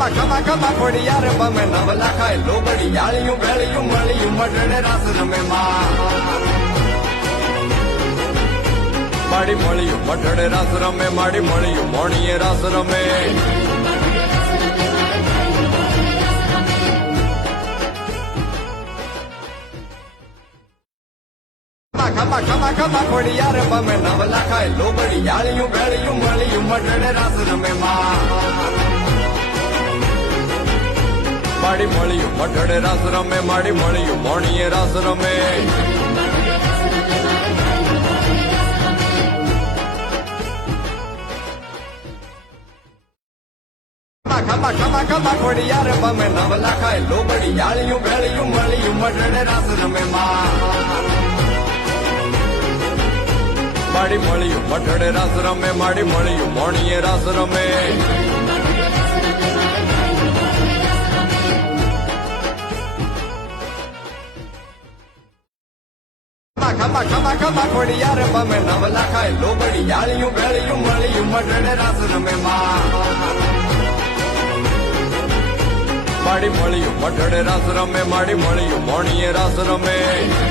ખમા ખમા ખમા ખોડિયાર પમે નવલા ખાય લોબડી યાળિયું, ભેળિયું, મળિયું મટડે રાસ રમે માં. માડી મળ્યું મઠડે રાસ રમે, માડી મળ્યું, મોણીએ રાસ રમે. ખમા ખમા ખમા ખોડી યાર પમે નવલા ખાય લોબડી યાળિયું, ભેળિયું, મળિયું મટડે રાસ રમે માં. માડી મળ્યું. મઠડે રાસ રમે, માડી મળ્યું. મોણીએ રાસ રમે. ખમા ખમા ખમા ખમા ખોડિયાર પમે. નવલા ખાય લોબડી, યાળિયું, ભેળિયું, મળિયું. મટડે રાસ રમે માં. માડી મળ્યું. મઠડે રાસ રમે, માડી મળ્યું. મોણીએ રાસ રમે. ખમા ખમા ખમા ખમા ખોડિયાર પમે નવલા ખાય લોબડી, યાળિયું, ભેળિયું, મળિયું મટડે રાસ રમે માડી મળ્યું મઢડે રાસ રમે, માડી મળ્યું, મોણીએ રાસ રમે.